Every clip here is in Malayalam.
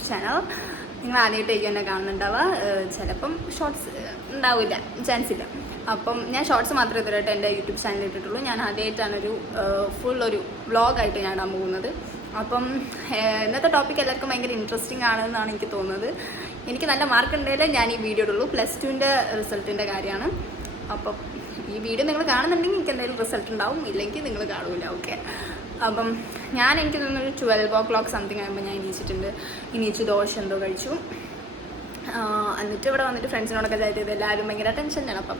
YouTube channel. നിങ്ങൾ ആദ്യമായിട്ടേക്കും എന്നെ കാണുന്നുണ്ടാവുക. ചിലപ്പം ഷോർട്സ് ഉണ്ടാവില്ല, ചാൻസ് ഇല്ല. അപ്പം ഞാൻ ഷോർട്സ് മാത്രമേ ഇതുവരെയായിട്ട് എൻ്റെ യൂട്യൂബ് ചാനലിൽ ഇട്ടിട്ടുള്ളൂ. ഞാൻ ആദ്യമായിട്ടാണൊരു ഫുള്ളൊരു വ്ളോഗായിട്ട് ഞാൻ ഇടാൻ പോകുന്നത്. അപ്പം ഇന്നത്തെ ടോപ്പിക് എല്ലാവർക്കും ഭയങ്കര ഇൻട്രസ്റ്റിംഗ് ആണെന്നാണ് എനിക്ക് തോന്നുന്നത്. എനിക്ക് നല്ല മാർക്ക് ഉണ്ടെങ്കിലേ ഞാൻ ഈ വീഡിയോ ഇടുള്ളൂ. +2ൻ്റെ റിസൾട്ടിൻ്റെ കാര്യമാണ്. അപ്പം ഈ വീഡിയോ നിങ്ങൾ കാണുന്നുണ്ടെങ്കിൽ എനിക്ക് എന്തെങ്കിലും റിസൾട്ട് ഉണ്ടാവും, ഇല്ലെങ്കിൽ നിങ്ങൾ കാണൂല. ഓക്കെ. അപ്പം എനിക്ക് തോന്നുന്നൊരു 12 o'clock സംതിങ് ആകുമ്പോൾ ഞാൻ എണീച്ച് ദോശ എന്തോ കഴിച്ചു. എന്നിട്ട് ഇവിടെ വന്നിട്ട് ഫ്രണ്ട്സിനോടൊക്കെ ചാറ്റ് ചെയ്ത് എല്ലാവരും ഭയങ്കര ടെൻഷനാണ്. അപ്പം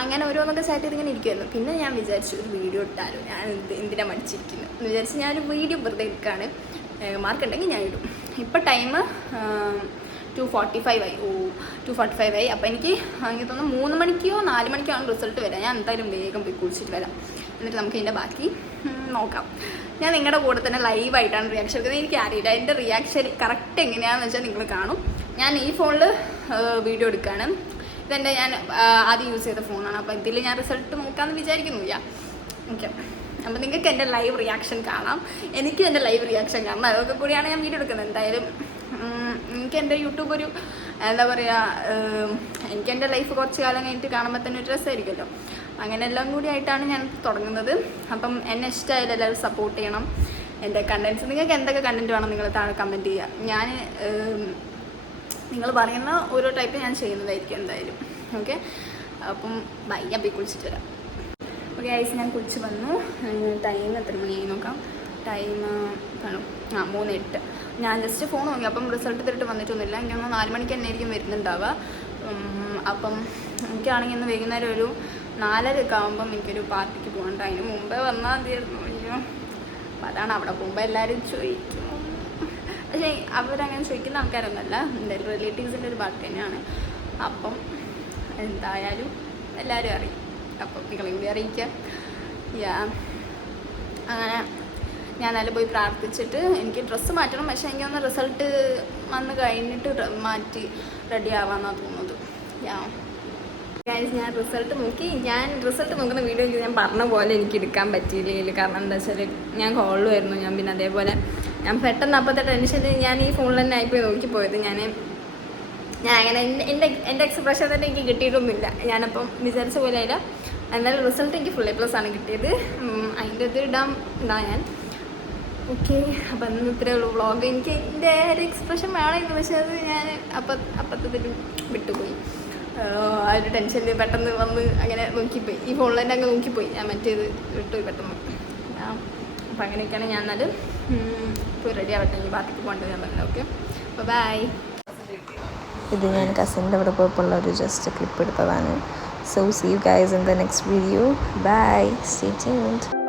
അങ്ങനെ ഓരോന്നൊക്കെ ചാറ്റ് ചെയ്ത് ഇങ്ങനെ ഇരിക്കുമായിരുന്നു. പിന്നെ ഞാൻ വിചാരിച്ചു ഒരു വീഡിയോ ഇട്ടാലോ, ഞാൻ എന്തിനാ മടിച്ചിരിക്കുന്നു എന്ന് വിചാരിച്ച് ഞാനൊരു വീഡിയോ വെറുതെ എടുക്കുകയാണ്. മാർക്ക് ഉണ്ടെങ്കിൽ ഞാൻ ഇടും. ഇപ്പം ടൈം 2:45 ആയി. 2:45 ആയി. അപ്പോൾ എനിക്ക് തോന്നുന്നു 3 മണിക്കോ 4 മണിക്കോ ആണ് റിസൾട്ട് വരാം. ഞാൻ എന്തായാലും വേഗം പോയി കുളിച്ചിട്ട് വരാം. എന്നിട്ട് നമുക്ക് ഇതിൻ്റെ ബാക്കി നോക്കാം. ഞാൻ നിങ്ങളുടെ കൂടെ തന്നെ ലൈവായിട്ടാണ് റിയാക്ഷൻ എടുക്കുന്നത്. എനിക്ക് അറിയില്ല എൻ്റെ റിയാക്ഷൻ കറക്റ്റ് എങ്ങനെയാണെന്ന് വെച്ചാൽ നിങ്ങൾ കാണും. ഞാൻ ഈ ഫോണിൽ വീഡിയോ എടുക്കുകയാണ്. ഇതെൻ്റെ ഞാൻ ആദ്യം യൂസ് ചെയ്ത ഫോണാണ്. അപ്പോൾ ഇതിൽ ഞാൻ റിസൾട്ട് നോക്കാമെന്ന് വിചാരിക്കുന്നില്ല. ഓക്കെ. അപ്പോൾ നിങ്ങൾക്ക് എൻ്റെ ലൈവ് റിയാക്ഷൻ കാണാം, എനിക്കും എൻ്റെ ലൈവ് റിയാക്ഷൻ കാണാം. അതൊക്കെ കൂടിയാണ് ഞാൻ വീഡിയോ എടുക്കുന്നത്. എന്തായാലും എനിക്ക് എൻ്റെ യൂട്യൂബ് ഒരു എന്താ പറയുക, എനിക്ക് എൻ്റെ ലൈഫ് കുറച്ച് കാലം കഴിഞ്ഞിട്ട് കാണുമ്പോൾ തന്നെ ഒരു രസമായിരിക്കുമല്ലോ. അങ്ങനെ എല്ലാം കൂടി ആയിട്ടാണ് ഞാൻ തുടങ്ങുന്നത്. അപ്പം എന്നെ ഇഷ്ടമായാലും എല്ലാവരും സപ്പോർട്ട് ചെയ്യണം. എൻ്റെ കണ്ടൻറ്റ്സ്, നിങ്ങൾക്ക് എന്തൊക്കെ കണ്ടൻറ്റ് വേണം നിങ്ങൾ താഴെ കമൻറ്റ് ചെയ്യുക. ഞാൻ നിങ്ങൾ പറയുന്ന ഓരോ ടൈപ്പ് ഞാൻ ചെയ്യുന്നതായിരിക്കും എന്തായാലും. ഓക്കെ. അപ്പം ബൈ. ഞാൻ പോയി കുളിച്ചിട്ട് വരാം. ഓക്കെ ഐസ്, ഞാൻ കുളിച്ച് വന്നു. ടൈം എത്ര മണിയായി നോക്കാം. ടൈം കാണും 3:08. ഞാൻ ജസ്റ്റ് ഫോൺ നോക്കി. അപ്പം റിസൾട്ട് തരിട്ട് വന്നിട്ടൊന്നുമില്ല. എനിക്കൊന്ന് 4 മണിക്ക് തന്നെ ആയിരിക്കും വരുന്നുണ്ടാവുക. അപ്പം എനിക്കാണെങ്കിൽ ഇന്ന് വൈകുന്നേരം ഒരു 4:30 ആകുമ്പം എനിക്കൊരു പാർട്ടിക്ക് പോകണ്ട. അതിന് മുമ്പേ വന്നാൽ മതിയായിരുന്നു. അയ്യോ. അപ്പം അതാണ്, അവിടെ പോകുമ്പോൾ എല്ലാവരും ചോദിക്കും. പക്ഷേ അവരങ്ങനെ ചോദിക്കുന്ന ആൾക്കാരൊന്നുമല്ല, എൻ്റെ റിലേറ്റീവ്സിൻ്റെ ഒരു പാർട്ടി തന്നെയാണ്. അപ്പം എന്തായാലും എല്ലാവരും അറിയും. അപ്പം നിങ്ങളെയും കൂടി അറിയിക്കാം. അങ്ങനെ ഞാൻ നല്ല പോയി പ്രാർത്ഥിച്ചിട്ട് എനിക്ക് ഡ്രസ്സ് മാറ്റണം. പക്ഷേ എനിക്കൊന്ന് റിസൾട്ട് വന്ന് കഴിഞ്ഞിട്ട് മാറ്റി റെഡി ആവാമെന്നാണ് തോന്നുന്നത്. ഞാൻ റിസൾട്ട് നോക്കി. ഞാൻ റിസൾട്ട് നോക്കുന്ന വീഡിയോ ഞാൻ പറഞ്ഞ പോലെ എനിക്ക് എടുക്കാൻ പറ്റിയില്ല. കാരണം എന്താ വെച്ചാൽ ഞാൻ കോളുമായിരുന്നു. ഞാൻ പിന്നെ അതേപോലെ ഞാൻ പെട്ടെന്ന് അപ്പോഴത്തെ ടെൻഷനിൽ ഞാൻ ഈ ഫോണിൽ തന്നെ ആയിപ്പോയി നോക്കിപ്പോയത്. ഞാൻ അങ്ങനെ എൻ്റെ എക്സ്പ്രഷൻ തന്നെ എനിക്ക് കിട്ടിയിട്ടൊന്നുമില്ല. ഞാനപ്പം വിചാരിച്ച പോലെ ആയില്ല. എന്നാലും റിസൾട്ട് എനിക്ക് ഫുൾ A+ ആണ് കിട്ടിയത്. അതിൻ്റെ ഇത് ഇടാൻ ഞാൻ. ഓക്കെ. അപ്പം അന്ന് ഇത്രയേ ഉള്ളൂ വ്ളോഗ്. എനിക്ക് എൻ്റെ ഒരു എക്സ്പ്രഷൻ വേണമെന്ന്, പക്ഷേ അത് ഞാൻ അപ്പത്തതിൽ വിട്ടുപോയി. ആ ഒരു ടെൻഷനിൽ പെട്ടെന്ന് വന്ന് അങ്ങനെ നോക്കിപ്പോയി. ഈ ഫോണിൽ തന്നെ അങ്ങ് നോക്കിപ്പോയി. ഞാൻ മറ്റേത് വിട്ടുപോയി പെട്ടെന്ന്. അപ്പം അങ്ങനെയൊക്കെയാണ്. ഞാൻ എന്നാലും പോയി റെഡി ആവട്ടെ. ഈ പാർട്ടിക്ക് പോകേണ്ടത് ഞാൻ പറഞ്ഞത്. ഓക്കെ. അപ്പോൾ ബൈ. ഇത് ഞാൻ കസിൻ്റെ അവിടെ പോയപ്പോൾ ഒരു ജസ്റ്റ് ക്ലിപ്പ് എടുത്തതാണ്. So see you guys in the next video. Bye. Stay tuned.